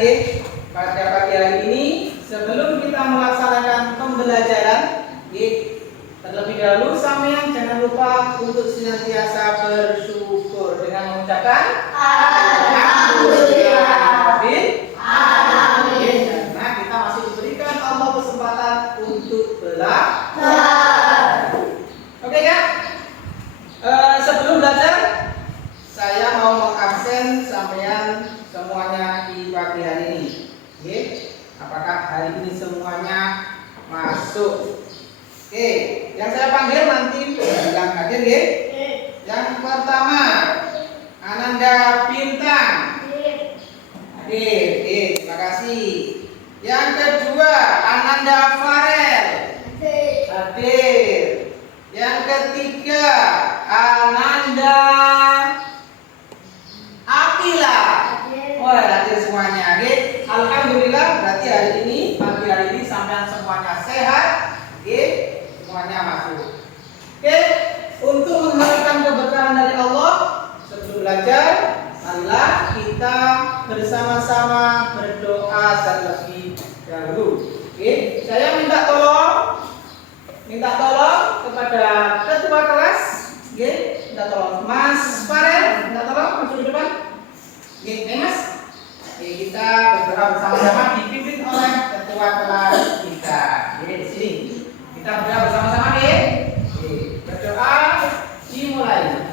ya, pada pagi hari ini sebelum kita melaksanakan pembelajaran, ya, terlebih dahulu sampean jangan lupa untuk senantiasa bersyukur dengan mengucapkan Alhamdulillah. Amin. Karena kita masih diberikan Allah kesempatan untuk belajar. Oke kan? Sebelum belajar, saya mau mengabsen sampean semuanya di pagi hari ini. Oke? Apakah hari ini semuanya masuk? Oke, yang saya panggil nanti bilang hadir ya. Yang pertama, Ananda Bintang. Hadir. Oke, terima kasih. Yang kedua, Ananda Farel. Hadir. Yang ketiga, Ananda Akila. Oh, hadir semuanya. Oke. Alhamdulillah, berarti hari ini pagi hari ini sampean semuanya sehat. Oke, semuanya masuk. Oke, untuk mengharapkan keberkahan dari Allah, sebelum belajar, marilah kita bersama-sama berdoa terlebih dahulu. Oke, saya minta tolong kepada ketua kelas, oke, minta tolong Mas Farel, minta tolong masuk ke depan. Oke, Mas. Oke, kita berdoa bersama-sama dipimpin oleh ketua kelas kita. Oke, di sini. Kita berdoa bersama-sama, oke? Oke, berdoa dimulai.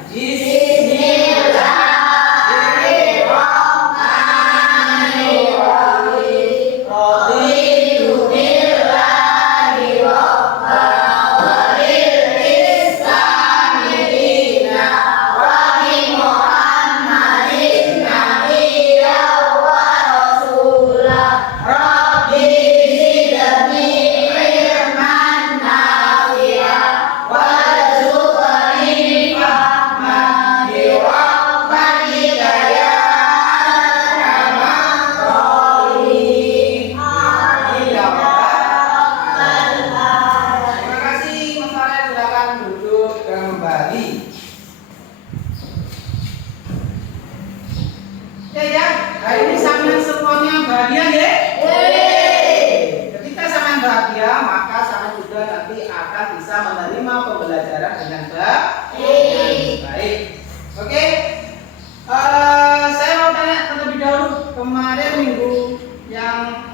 Kemarin minggu yang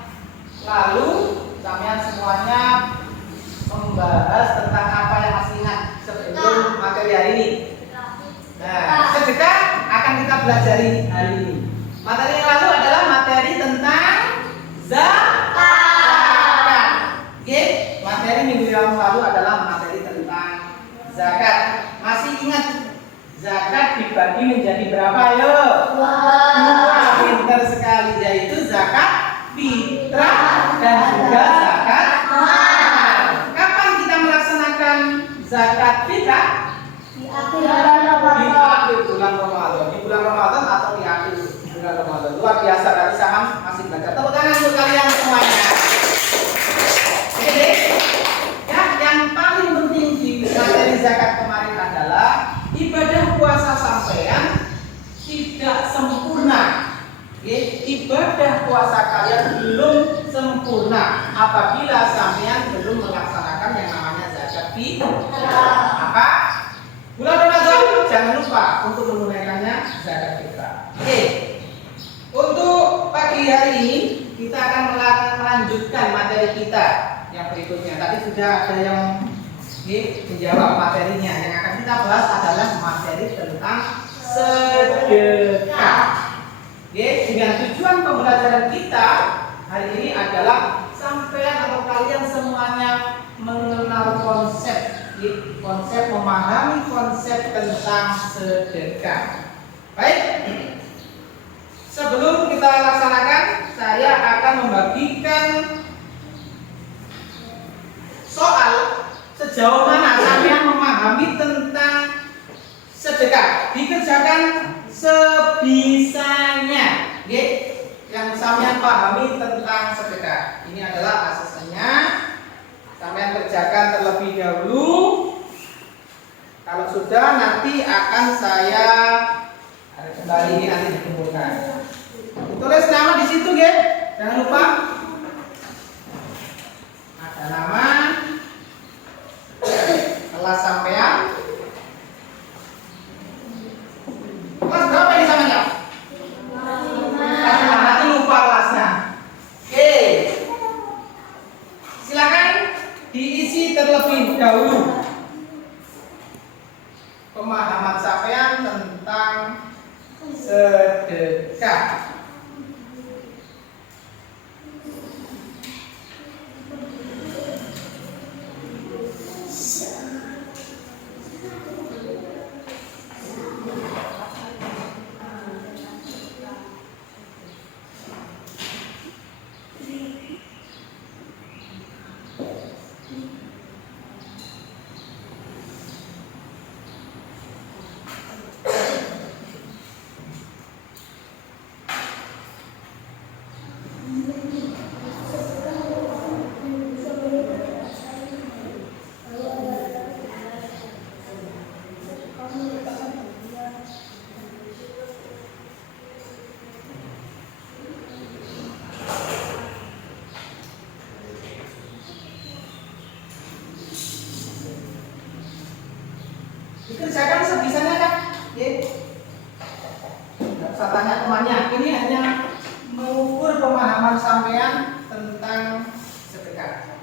lalu sampean semuanya membahas tentang apa yang masih ingat sebelum materi hari ini. Nah, sedekah akan kita pelajari hari ini. Materi yang lalu adalah materi tentang zakat. Oke, materi minggu yang lalu adalah materi tentang zakat. Masih ingat zakat dibagi menjadi berapa? Yo. Pintar sekali, yaitu zakat fitrah dan juga zakat mal. Kapan kita melaksanakan zakat fitrah? Di akhir bulan Ramadan. Di bulan Ramadan atau di akhir bulan Ramadan. Luar biasa, dari Saham masih belajar. Tepuk tangan untuk kalian semuanya. Oke, ya, yang paling penting di materi zakat kemarin adalah ibadah puasa sampean tidak sempurna. Ibadah puasa kalian belum sempurna apabila sampean belum melaksanakan yang namanya zakat fitrah. Apa? Bulan Ramadan jangan lupa untuk menunaikannya zakat fitrah. Oke. Untuk pagi hari ini kita akan melanjutkan materi kita yang berikutnya. Tadi sudah ada yang menjawab materinya. Yang akan kita bahas adalah materi tentang sedekah. Dengan tujuan pembelajaran kita hari ini adalah sampean atau kalian semuanya mengenal konsep, memahami konsep tentang sedekah. Baik, sebelum kita laksanakan, saya akan membagikan soal sejauh mana sampean memahami tentang sedekah. Dikerjakan sebisanya, yang sampean pahami tentang sedekah. Ini adalah asesnya. Sampean kerjakan terlebih dahulu. Kalau sudah, nanti akan saya kembali ini nanti dikumpulkan. Tulis nama di situ, ya. Jangan lupa. Ada nama, kelas sampean. Kelas berapa ini samanya? Nanti lupa kelasnya. Oke. Silakan diisi terlebih dahulu pemahaman sampean tentang sedekah. Dikerjakan sebisanya, kan? Ya. Nggak usah tanya temannya. Ini hanya mengukur pemahaman sampean tentang sedekah.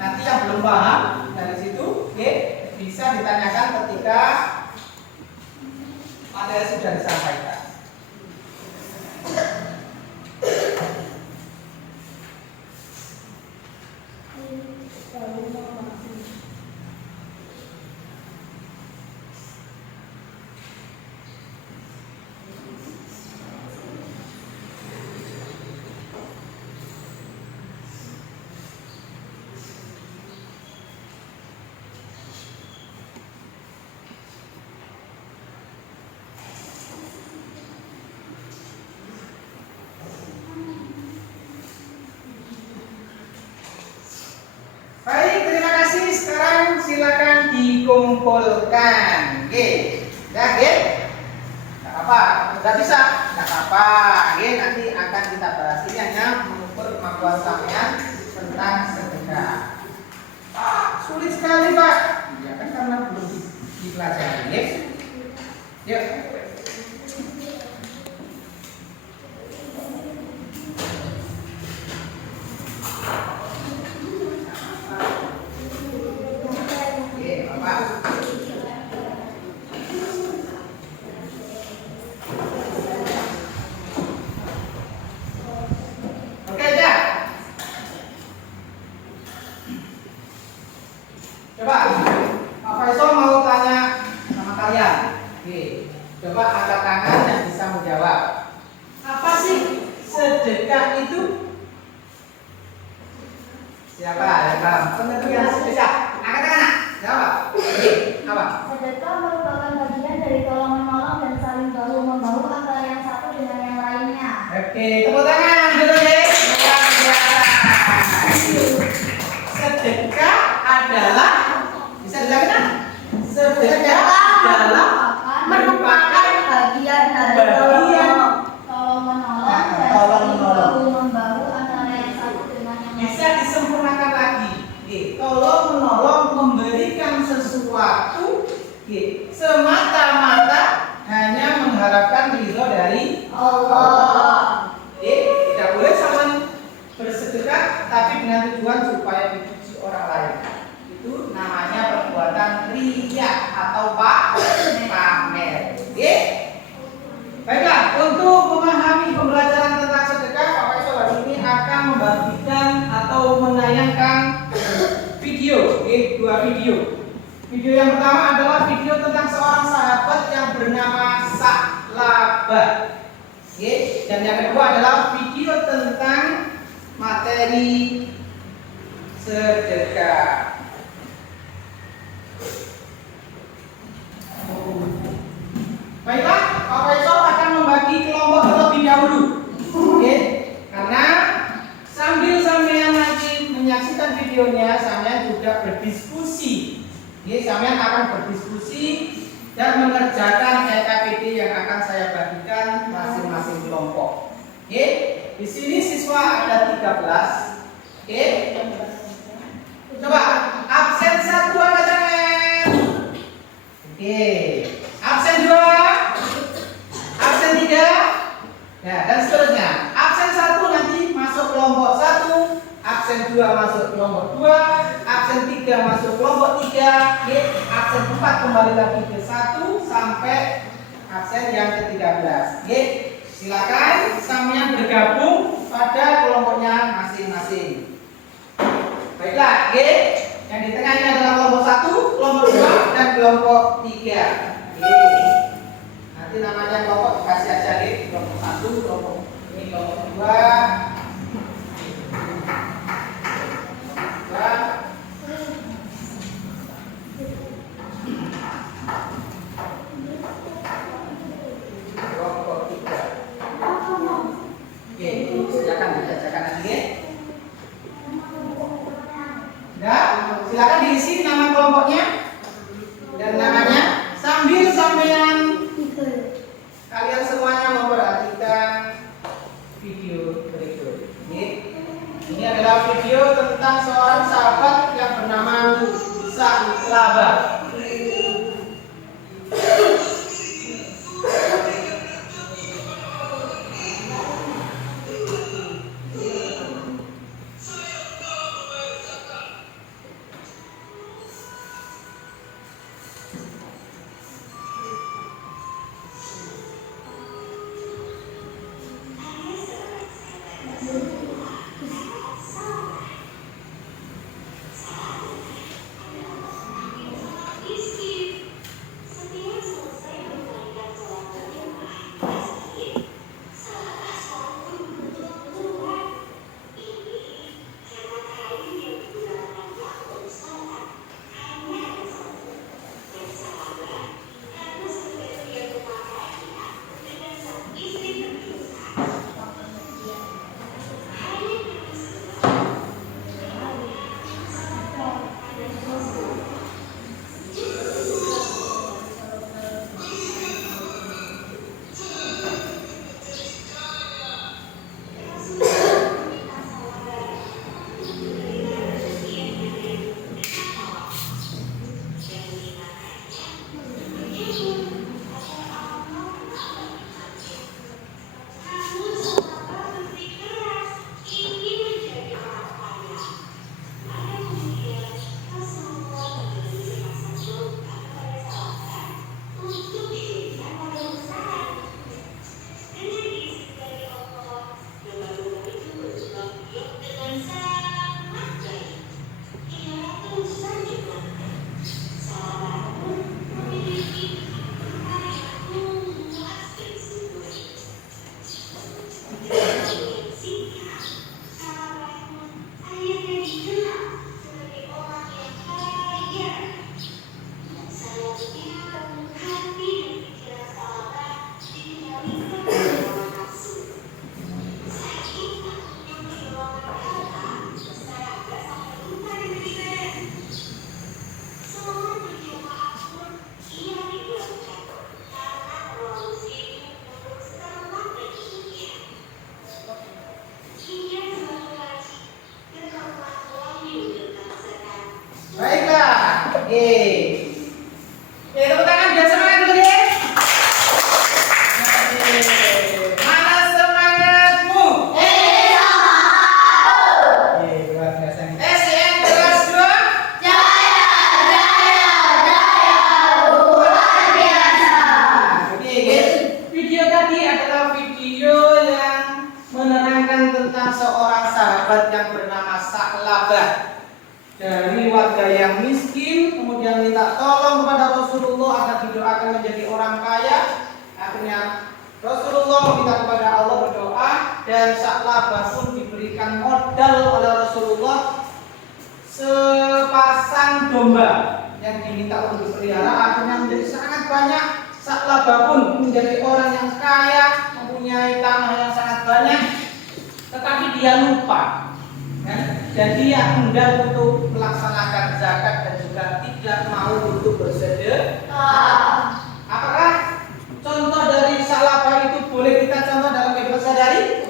Nanti yang belum paham dari situ, ya, bisa ditanyakan ketika materi sudah disampaikan. Baik, terima kasih. Sekarang silakan dikumpulkan. Oke, ya, oke. Nggak apa, nggak bisa, nggak apa. Oke, nanti akan kita bahas. Ini hanya mengukur kemampuan sampean tentang sedekah. Sulit sekali, Pak. Ya kan karena belum dipelajari. Ya. Yuk. Coba, Pak Faisal mau tanya sama kalian. Oke, coba angkat tangan yang bisa menjawab. Apa sih sedekah itu? Siapa yang paham? Pengertian sedekah. Angkat tangan. Jawab. Oke, apa? Sedekah merupakan bagian dari tolong menolong dan saling bahu membahu antara yang satu dengan yang lainnya. Oke, tepuk tangan dulu deh. Luar biasa. Sedekah adalah, bisa dilakukan? Sedekah adalah merupakan bagian dari tolong menolong dan saling bahu membahu antara yang satu dengan yang lainnya. Bisa disempurnakan lagi. Tolong menolong, memberikan sesuatu semata-mata hanya mengharapkan ridho dari Allah. Tidak boleh sama bersedekah tapi dengan tujuan supaya dipuji orang lain. Itu namanya perbuatan riya atau pamer. Baiklah, untuk memahami pembelajaran tentang sedekah, Pak Faisal hari ini akan membagikan atau menayangkan video, dua video. Video yang pertama adalah video tentang seorang sahabat yang bernama Sa'labah. Dan yang kedua adalah video tentang materi sedekah. Baiklah, Pak Faisal akan membagi kelompok terlebih dahulu. Karena sambil sampean nanti menyaksikan videonya, saya juga berdiskusi Ini sampean akan berdiskusi dan mengerjakan LKPD yang akan saya bagikan masing-masing kelompok. Oke, di sini siswa ada 13. Oke, coba absen 1 angkat tangan. Oke, absen 2, absen 3, ya dan seterusnya. Absen 1 nanti masuk kelompok 1, absen 2 masuk kelompok 2, absen 3 masuk kelompok 3, oke. Absen 4 kembali lagi ke 1 sampai absen yang ke-13. Oke. Silakan sampean bergabung pada kelompoknya masing-masing. Baiklah, oke. Yang di tengah ini adalah kelompok 1, kelompok 2 dan kelompok 3. Oke. Nanti namanya kelompok dikasih aja nih, kelompok 1, kelompok ini kelompok 2. Silakan diisi nama kelompoknya dan namanya sambil sampean kalian semuanya memperhatikan video berikut. Ini adalah video tentang seorang sahabat yang bernama Sa'labah. Tepuk tangan biar semangat dulu ya. Mana semangatmu? Luar biasa nih. SN kelas 2. Luar biasa. Video tadi adalah video yang menerangkan tentang seorang sahabat yang bernama Sa'labah, dari warga yang miskin, kemudian minta tolong kepada Rasulullah agar didoakan menjadi orang kaya. Akhirnya Rasulullah meminta kepada Allah berdoa, dan Sa'labah pun diberikan modal oleh Rasulullah sepasang domba yang diminta untuk dipelihara. Akhirnya menjadi sangat banyak. Sa'labah pun menjadi orang yang kaya, mempunyai tanah yang sangat banyak, tetapi dia lupa. Dan dia enggan untuk melaksanakan zakat dan juga tidak mau untuk bersedekah. Apakah contoh dari salafah itu boleh kita contoh dalam kehidupan sehari-hari?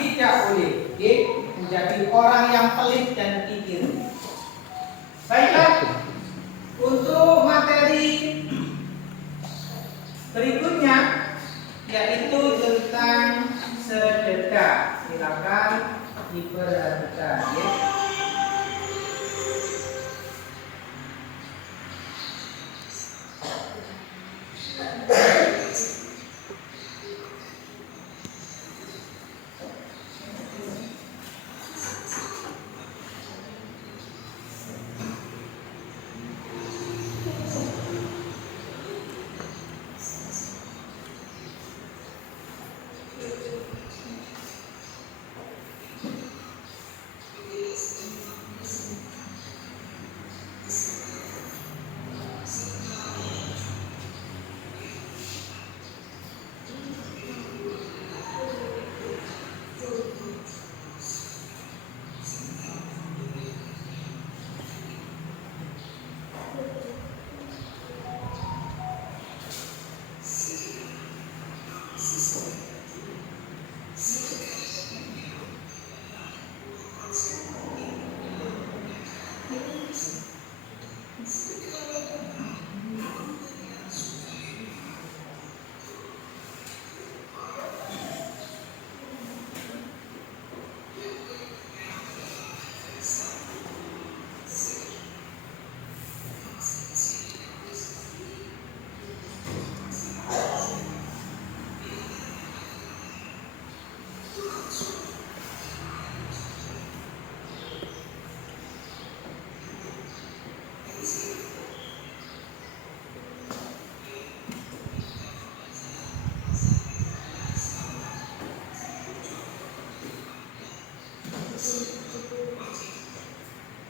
Tidak boleh. Oke, menjadi orang yang pelit dan kikir. Baiklah, untuk materi berikutnya yaitu tentang sedekah. Silakan diperhatikan ya.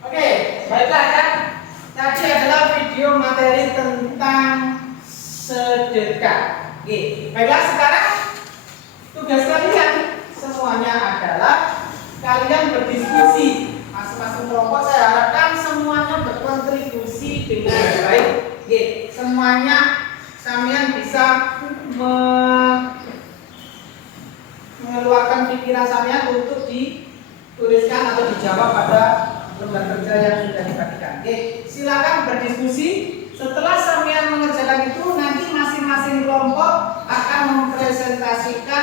Oke, baiklah ya. Tadi adalah video materi tentang sedekah. Oke, baiklah sekarang tugas kalian semuanya adalah kalian berdiskusi. Masing-masing kelompok saya harapkan semuanya berkontribusi dengan baik. Oke, semuanya kalian bisa mengeluarkan pikiran kalian untuk dituliskan atau dijawab pada lembar kerja yang sudah dibagikan. Oke, silakan berdiskusi. Setelah sampean mengerjakan itu, nanti masing-masing kelompok akan mempresentasikan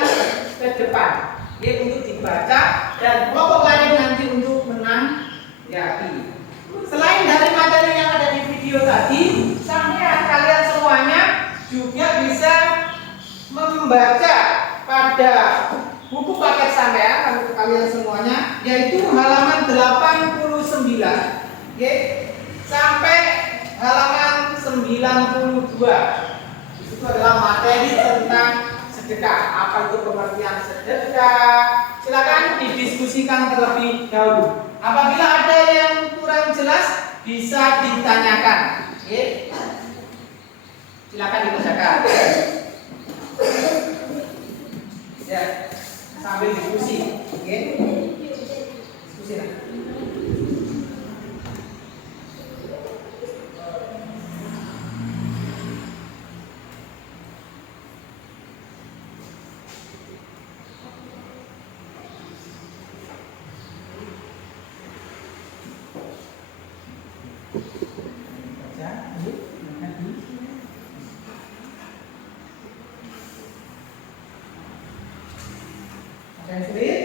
ke depan, ya, untuk dibaca dan kelompok lain nanti untuk menanggapi. Selain dari materi yang ada di video tadi, sampean kalian semuanya juga bisa membaca pada buku paket sampean untuk kalian semuanya, yaitu halaman 89, oke, sampai halaman 92. Itu adalah materi tentang sedekah. Apa itu pengertian sedekah? Silakan didiskusikan terlebih dahulu. Apabila ada yang kurang jelas, bisa ditanyakan. Oke, silakan dikerjakan. Ya, sambil diskusi, oke? Diskusi lah. Yang sulit.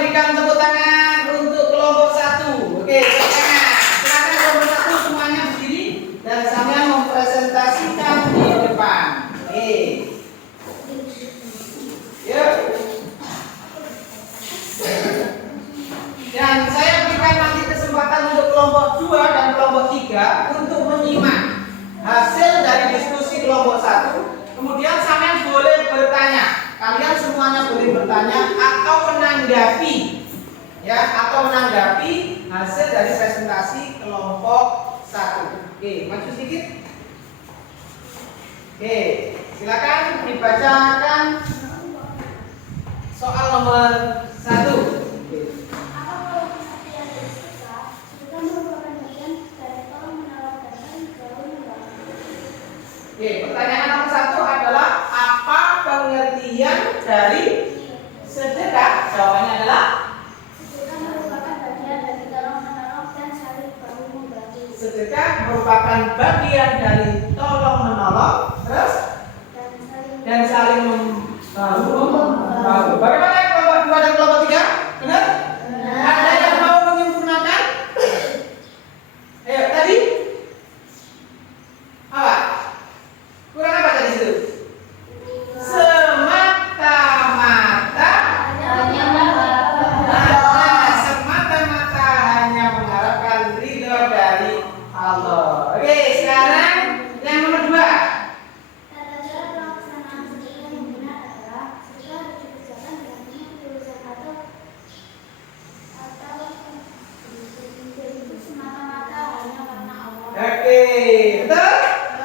berikan tepuk tangan untuk kelompok 1. Oke, tepuk tangan. Silakan kelompok 1 semuanya berdiri dan sambil mempresentasikan di depan. Oke. Yuk. Dan saya berikan nanti kesempatan untuk kelompok 2 dan kelompok 3 untuk menyimak hasil dari diskusi kelompok 1. Kemudian sampean boleh bertanya. Kalian semuanya boleh bertanya atau menanggapi, ya, atau menanggapi hasil dari presentasi kelompok 1. Oke, maju sedikit. Oke, silakan dibacakan soal nomor 1. Oke, pertanyaan nomor 1 adalah apa pengertian dari sedekah? Jawabannya adalah Sedekah merupakan bagian dari tolong-menolong dan saling bahu-membahu. sedekah merupakan bagian dari tolong menolong, terus dan saling membahu. Bagaimana kelompok 2 dan kelompok 3? Benar? Ada yang mau menyempurnakan? Ayo, tadi apa? Kurang apa tadi itu? Semata-mata hanya mengharapkan ridho dari Allah. Oke, sekarang yang nomor 2. Tata cara pelaksanaan sedekah yang benar adalah sedekah dikerjakan dengan penuh ketulusan atau semata-mata hanya karena Allah. Oke, betul?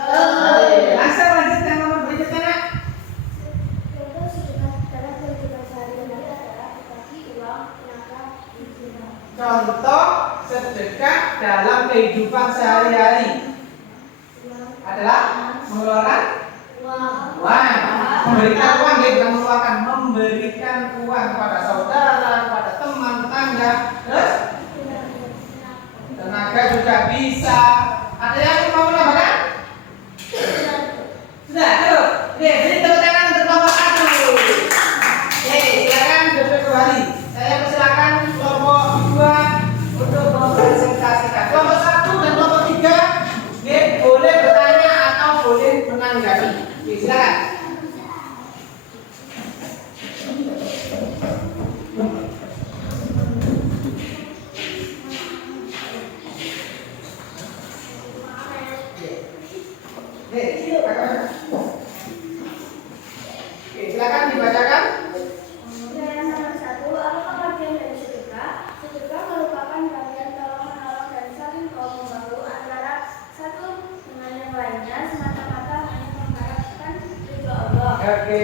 Oke, langsung lanjut yang nomor berikutnya. Contoh sedekah dalam kehidupan sehari-hari adalah berbagi uang, tenaga, pikiran. Contoh sedekah dalam kehidupan sehari-hari adalah mengeluarkan uang, memberikan uang, ya, bukan mengeluarkan, memberikan uang kepada saudara, kepada teman, tetangga, terus tenaga juga bisa. Ada yang mau menambahkan? Sudah, yuk. Oke, beri tepuk tangan untuk kelompok 1. Oke, silakan duduk kembali. Saya persilakan kelompok 2 untuk mempresentasikan. Kelompok 1 dan kelompok 3, oke, boleh bertanya atau boleh menanggapi. Oke, silakan. Oke, silakan dibacakan. Yang nomor 1, apakah bagian dari sedekah? Sedekah merupakan bagian tolong-menolong dan saling bahu-membahu antara satu dengan yang lainnya semata-mata hanya mengharapkan ridho Allah. Oke,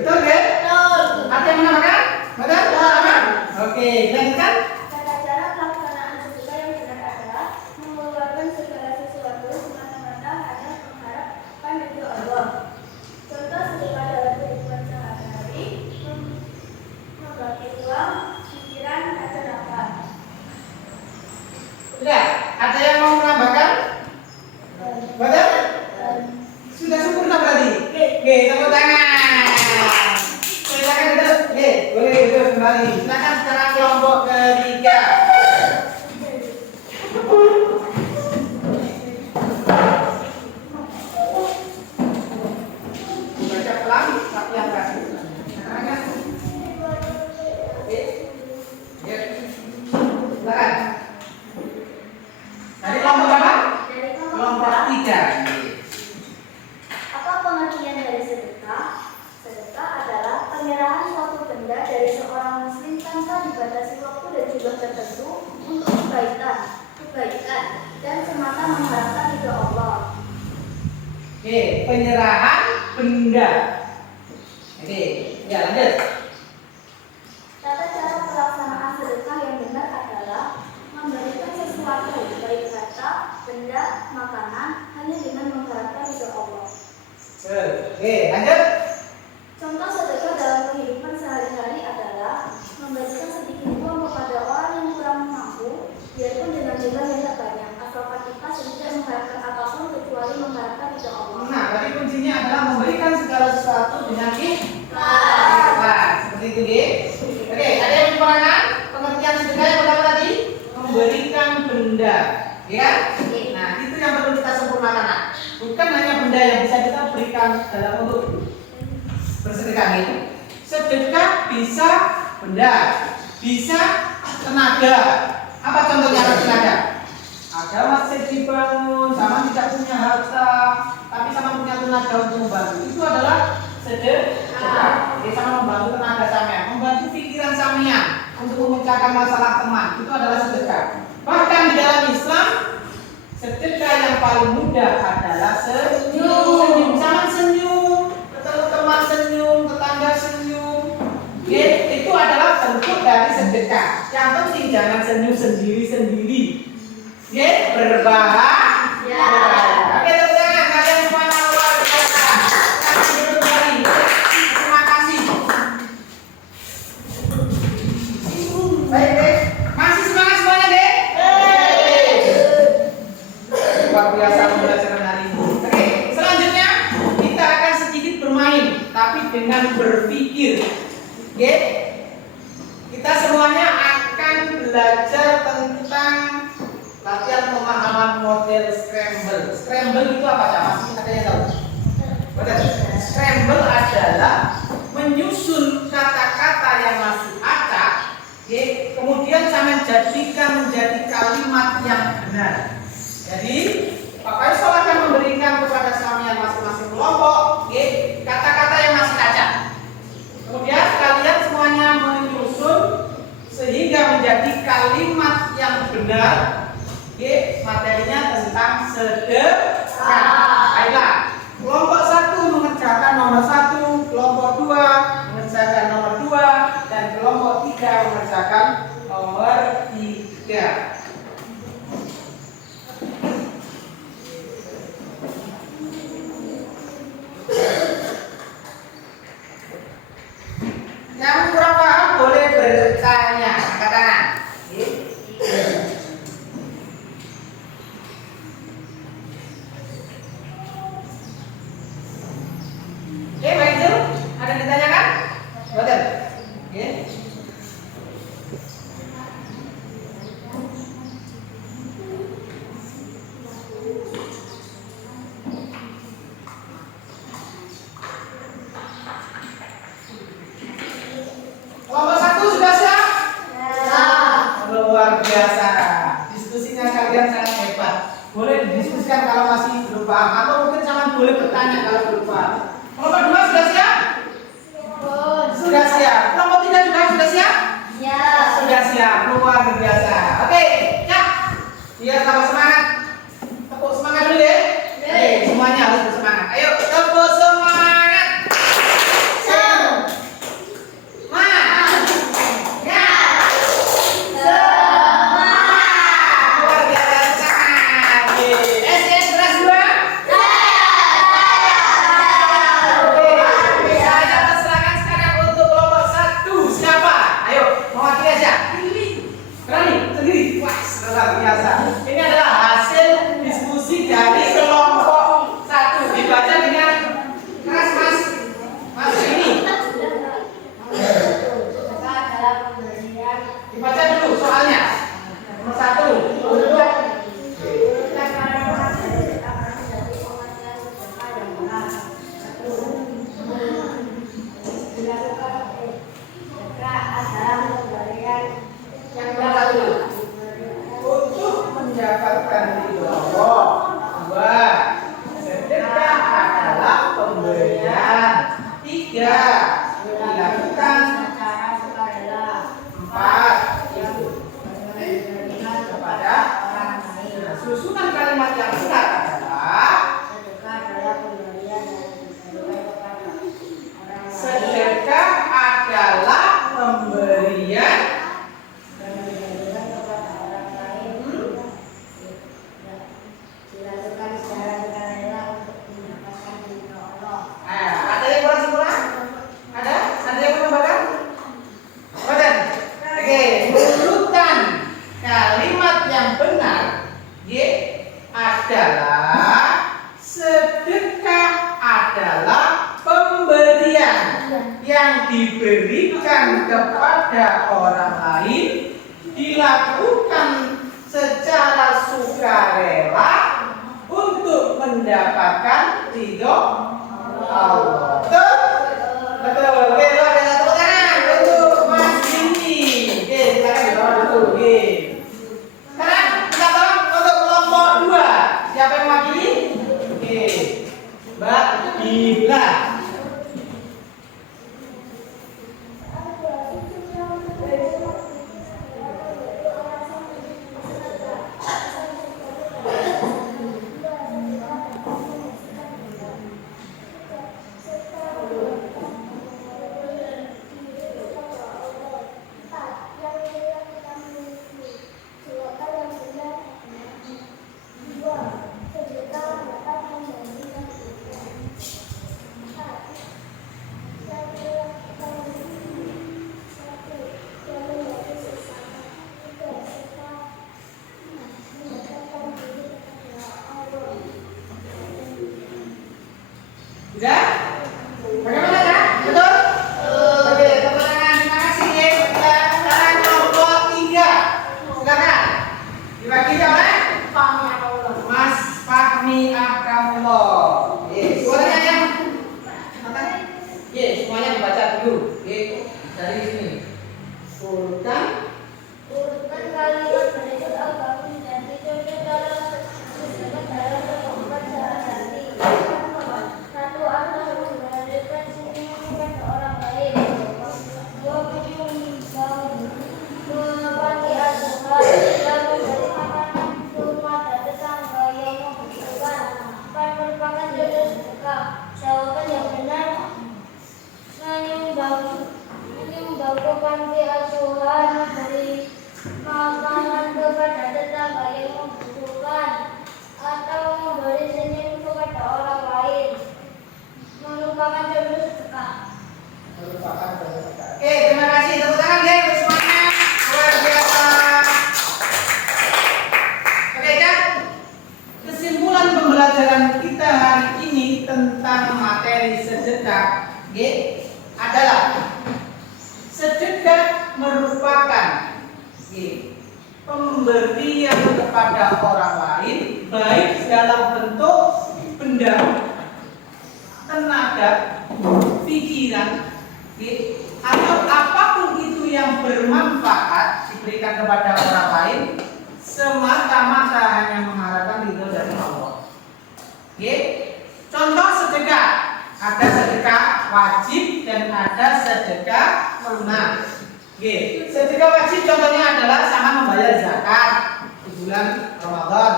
betul kan? Betul. Ada yang menambahkan? Betul? Sama? Oke, lanjutkan. Tata cara pelaksanaan sedekah yang benar adalah mengeluarkan segala sesuatu semata-mata hanya mengharapkan ridho Allah. Contoh sedekah dalam kehidupan sehari-hari, membagi uang, pikiran, dan tenaga. Sudah, ada yang mau menambahkan? Betul? Sudah sempurna berarti? Oke, tepuk tangan. Silakan duduk. Oke, boleh duduk kembali. Silakan sekarang kelompok ketiga. Baca pelan, tapi yang kasih. Oke. Ya. Silakan. Dari kelompok berapa? Dari Kelompok 3. Apa pengertian dari sedekah? Sedekah adalah penyerahan suatu benda dari seorang muslim tanpa dibatasi waktu dan jumlah tertentu untuk kebaikan, dan semata mengharapkan ridho Allah. Oke, penyerahan benda. Oke, ya lanjut. Tata cara pelaksanaan sedekah yang benar adalah memberikan sesuatu, baik harta, benda, makanan, hanya dengan mengharapkan ridho Allah. Oke, lanjut. Contoh sedekah dalam kehidupan sehari-hari adalah memberikan sedikit uang kepada orang yang kurang mampu, biarpun dengan jumlah yang tak banyak, asalkan ikhlas dan tidak mengharapkan apapun kecuali mengharapkan ridho Allah. Nah, tadi kuncinya adalah memberikan segala sesuatu dengan ikhlas. sedekah bisa benda, bisa tenaga. Apa contohnya tenaga? Ada masjid dibangun, sama tidak punya harta, tapi sama punya tenaga untuk membantu. Itu adalah sedekah. Jadi sama membantu tenaga sampean, membantu pikiran sampean untuk memecahkan masalah teman. Itu adalah sedekah. Bahkan di dalam Islam, sedekah yang paling mudah adalah senyum. Jangan senyum, ketemu teman senyum, tetangga senyum. Itu adalah bentuk dari sedekah. Yang penting jangan senyum sendiri-sendiri. Berbahagia. Oke, tepuk tangan kalian semuanya luar biasa. Kalian kembali. Terima kasih. Baik. Masih semangat semuanya, Dek? Luar biasa pembelajaran hari ini. Oke, selanjutnya kita akan sedikit bermain, tapi dengan berpikir. Oke? Kita semuanya akan belajar tentang latihan pemahaman model scramble. Scramble itu apa, Cak? Masih ada yang tahu? Betul. Scramble adalah menyusun kata-kata yang masih acak, kemudian saya menjadikan menjadi kalimat yang benar. Jadi, Bapak Yusuf akan memberikan kepada sampean masing-masing kelompok kata-kata yang masih acak. Kemudian kalian semuanya menyusun sehingga menjadi kalimat yang benar. Materinya tentang sedekah. Baiklah, kelompok 1 mengerjakan nomor 1, kelompok 2 mengerjakan nomor 2, dan kelompok 3 mengerjakan nomor 3. Yang kurang paham boleh bertanya, angkat tangan. Baik itu, ada yang ditanyakan? Betul. Kelompok 1 sudah siap? Luar biasa. Diskusinya kalian sangat hebat. Boleh didiskusikan kalau masih belum paham, atau mungkin jangan boleh bertanya kalau belum paham. Kelompok 2 sudah siap? Sudah siap. Kelompok 3 juga sudah siap? Ya. Sudah siap. Luar biasa. Oke, ya. Biar tambah semangat. Tepuk semangat dulu ya. Oke, semuanya harus bersemangat. Ayo, tepuk semangat. Luar biasa. Ini adalah hasil diskusi dari kelompok 1. Dibaca dengan keras, Mas. Mas ini. Dibaca dulu soalnya. Nomor 1. Yang nomor 1. Untuk mendapatkan ridho Allah. 2. Sedekah adalah pemberian. 3. Dilakukan secara sukarela. 4. Kepada orang lain. Susunan kalimat yang benar adalah sedekah adalah pemberian kepada orang lain. Sedekah adalah pemberian adalah sedekah adalah pemberian yang diberikan kepada orang lain, dilakukan secara sukarela untuk mendapatkan ridho Allah. Betul? Betul. Oke, baca dulu. Oke, dari sini. Urutkan kalimat berikut agar menjadi contoh dalam pembaca hati. Satu, atau memberikan senyum kepada orang lain. Dua, mengobati asuhan dan memberi makanan kepada tetangga yang membutuhkan. Empat, merupakan jodoh sedekah. Jawaban yang benar, menyumbang ke panti asuhan, memberi makanan kepada tetangga yang membutuhkan, atau memberi senyum kepada orang lain, merupakan jodoh sedekah. Oke, terima kasih. Tepuk tangan ya untuk semuanya. Luar biasa. Oke kan? Kesimpulan pembelajaran kita hari ini tentang materi sedekah adalah sedekah merupakan pemberian kepada orang lain, baik dalam bentuk benda, tenaga, pikiran, atau apapun itu yang bermanfaat diberikan kepada orang lain, semata-mata hanya mengharapkan ridho dari Allah. Contoh sedekah, ada sedekah wajib dan ada sedekah sunnah. Sedekah wajib contohnya adalah sama membayar zakat di bulan Ramadan.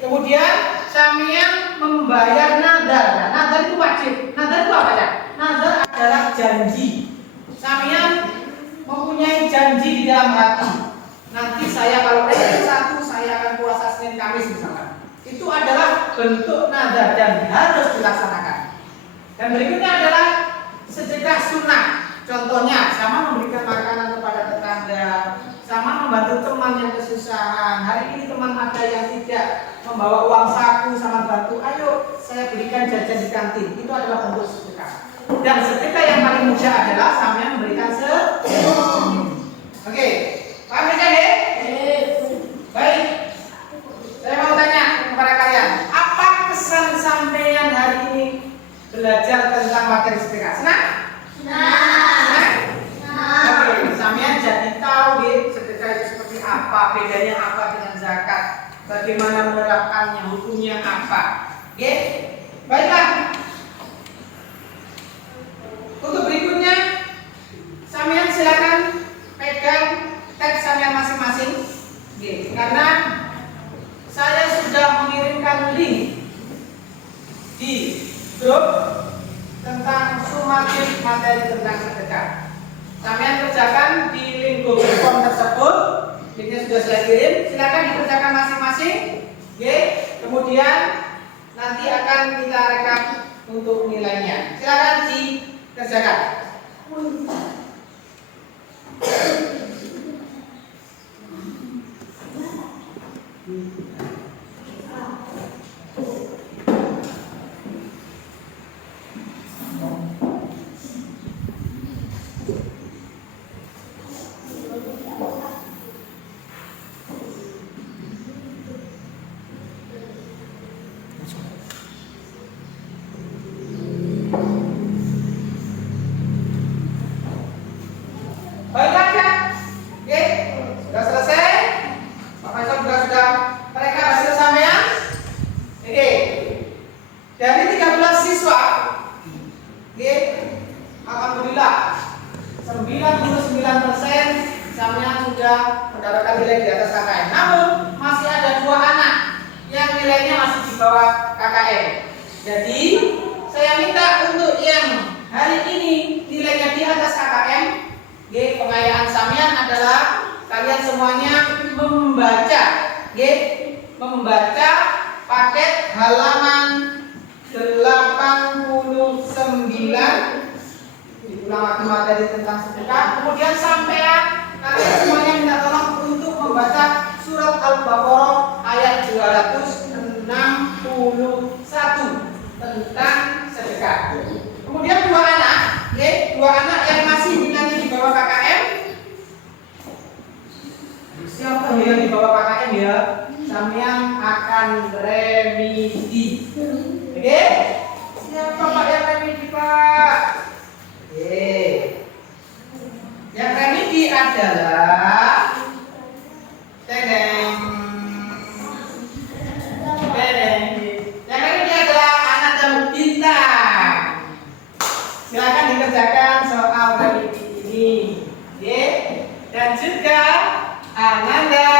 Kemudian samian membayar nadar. Nah, nadar itu wajib. Nadar itu apa ya? Nadar adalah janji. Samian mempunyai janji di dalam hati. Nanti saya kalau satu saya akan puasa Senin Kamis misalkan. Itu adalah bentuk nadar dan harus dilaksanakan. Dan berikutnya adalah sedekah sunnah. Contohnya sama memberikan makanan kepada tetangga, sama membantu teman yang kesusahan. Hari ini teman ada yang tidak membawa uang saku, sama bantu, ayo saya berikan jajan di kantin. Itu adalah bentuk sedekah. Dan sedekah yang paling mudah adalah sama memberikan senyum. Oke, paham ya? Baik. Saya mau tanya kepada kalian, apa kesan sampean hari ini belajar tentang materi sedekah? Senang? Oke, sampean jadi tahu sedekah itu seperti apa, bedanya apa dengan zakat, bagaimana menerapkannya, hukumnya apa. Baiklah. Untuk berikutnya, sampean silakan pegang teks sampean masing-masing. Karena saya sudah mengirimkan link di grup tentang sumatif materi tentang sedekah. Sampean kerjakan di link Google Form tersebut. Linknya sudah saya kirim. Silakan dikerjakan masing-masing. Kemudian nanti akan kita rekap untuk nilainya. Silakan dikerjakan. Baiklah ya. Sudah selesai. Profesor juga sudah mereka hasil sampean. Dari 13 siswa, alhamdulillah 99% sampean sudah mendapatkan nilai di atas KKM. Namun masih ada 2 anak yang nilainya masih di bawah KKM. Jadi saya minta untuk yang hari ini nilainya di atas KKM, pengayaan sampean adalah kalian semuanya membaca paket halaman 89, diulang lagi materi tentang sedekah. Kemudian sampean kalian semuanya minta tolong untuk membaca surat Al-Baqarah ayat 261 tentang sedekah. Kemudian 2 anak, 2 anak yang masih nilainya di bawah KKM. Siapa yang di bawah KKM ya? Sampean akan remedi. Siapa Pak yang remedi Pak? adalah Tedeng. Yang ini adalah anak dan bintang. Silakan dikerjakan soal dari ini. Oke. Dan juga Ananda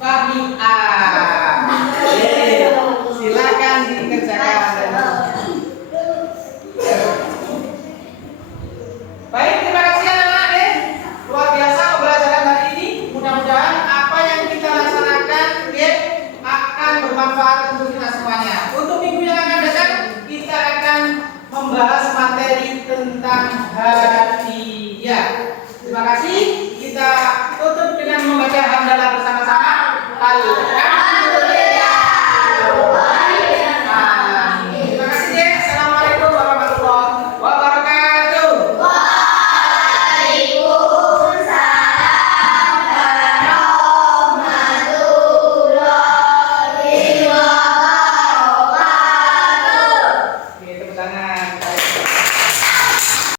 Fahmi A. Oke. Silakan dikerjakan. Baik, terima kasih anak-anak. Luar biasa pembelajaran hari ini. Mudah-mudahan apa yang kita laksanakan akan bermanfaat untuk kita semuanya. Untuk minggu yang akan datang kita akan membahas materi tentang hadiah. Terima kasih. Kita tutup dengan membaca hamdalah bersama-sama.